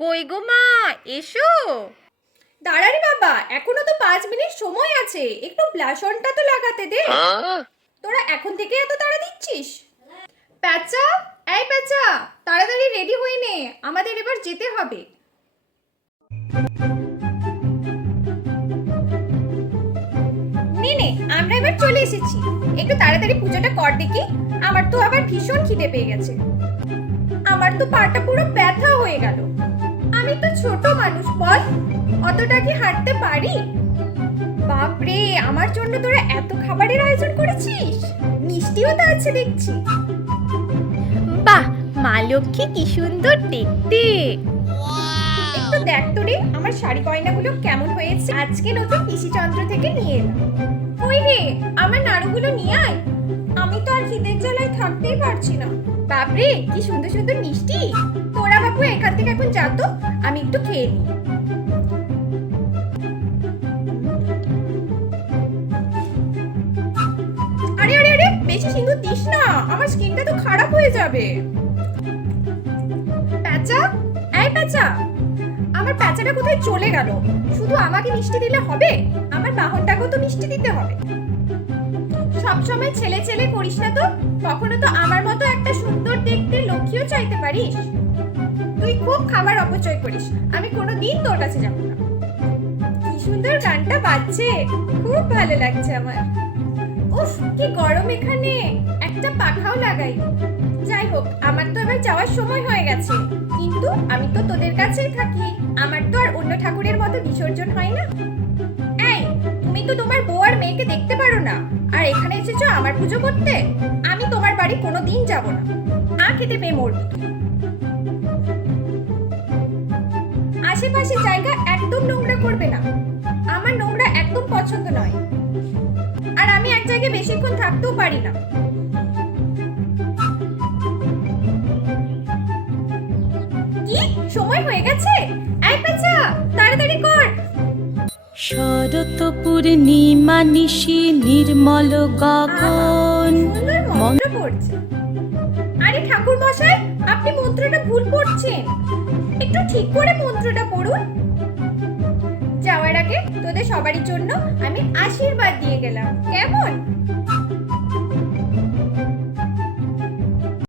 কই গো মা, এসো। দাঁড়া রে বাবা, এখনো তো 5 মিনিট সময় আছে, একটু ব্লাশনটা তো লাগাতে দে। তোরা এখন থেকে এত তাড়া দিচ্ছিস? প্যাঁচা, এই প্যাঁচা, তাড়াতাড়ি রেডি হয়ে নে, আমাদের এবার যেতে হবে। নে নে, আমরা এবার চলে এসেছি। একটু তাড়াতাড়ি পুজোটা কর দেখি, আমার তো আবার ভীষণ খিদে পেয়ে গেছে। আমার তো পাটা পুরো ব্যথা হয়ে গেল। আমি তো ছোট মানুষ, বল অতটা কি হাঁটতে পারি? বাপরে, আমার জন্য তোরা এত খাবারের আয়োজন করেছিস, মিষ্টিও তো আছে দেখছি। বাহ, মা লক্ষ্মী কি সুন্দর দেখতে। একটু দেখ তো রে, আমার শাড়ি গয়নাগুলো কেমন হয়েছে, আজকে নতুন পিসিচন্দ্র থেকে নিয়ে এলাম। ওই রে, আমার নাড়ুগুলো নিয়ে আয়, আমি তো আর খিদের জ্বালায় থাকতেই পারছি না। বাপরে, কি সুন্দর সুন্দর মিষ্টি। তোরা বাবু এখান থেকে এখন যা তো, আমি একটু খেয়ে নিই। আরে আরে আরে, বেশি সিঁদুর দিস না, আমার স্কিনটা তো খারাপ হয়ে যাবে। প্যাঁচা, এই প্যাঁচা, আমার প্যাঁচাটা কোথায় চলে গেল? শুধু আমাকে মিষ্টি দিলে হবে, আমার বাহনটাকেও তো মিষ্টি দিতে হবে। সবসময় ছেলে ছেলে করিস না তো, কখনো তো আমার মতো একটা সুন্দর দেখতে লক্ষ্মীও চাইতে পারিস। তুই খুব খাবার অপচয় করিস, আমি কোনোদিন তোর কাছে যাব না। কি সুন্দর গানটা বাজছে, খুব ভালো লাগছে আমার। উফ, কি গরম এখানে, একটা পাখাও লাগাই। যাই হোক, আমার তো এবার যাওয়ার সময় হয়ে গেছে, কিন্তু আমি তো তোদের কাছেই থাকি, আমার তো আর অন্য ঠাকুরের মতো বিসর্জন হয় না। এই, তুমি তো তোমার বউ আর মেয়েকে দেখতে পারো না, আর এখানে এসেছো আমার পুজো করতে? আমি তোমার বাড়ি কোনোদিন যাব না, না খেতে পেয়ে মরবি তুই। আশেপাশে জায়গা একদম নোংরা করবে না, আমার নোংরা একদম পছন্দ নয়, আর আমি এক জায়গায় বেশিক্ষণ থাকতেও পারি না। কি সময় হয়ে গেছে? এই পেঁচা, তাড়াতাড়ি কর। শরৎ পূর্ণিমা নিশি নির্মল গগন। সুন্দর মন্ত্র পড়ছে। আরে ঠাকুর মশাই, আপনি মন্ত্রটা ভুল পড়ছেন, একটু ঠিক করে মন্ত্রটা পড়ুন। যাওয়ার আগে তোদের সবারই জন্য আমি আশীর্বাদ দিয়ে গেলাম, কেমন?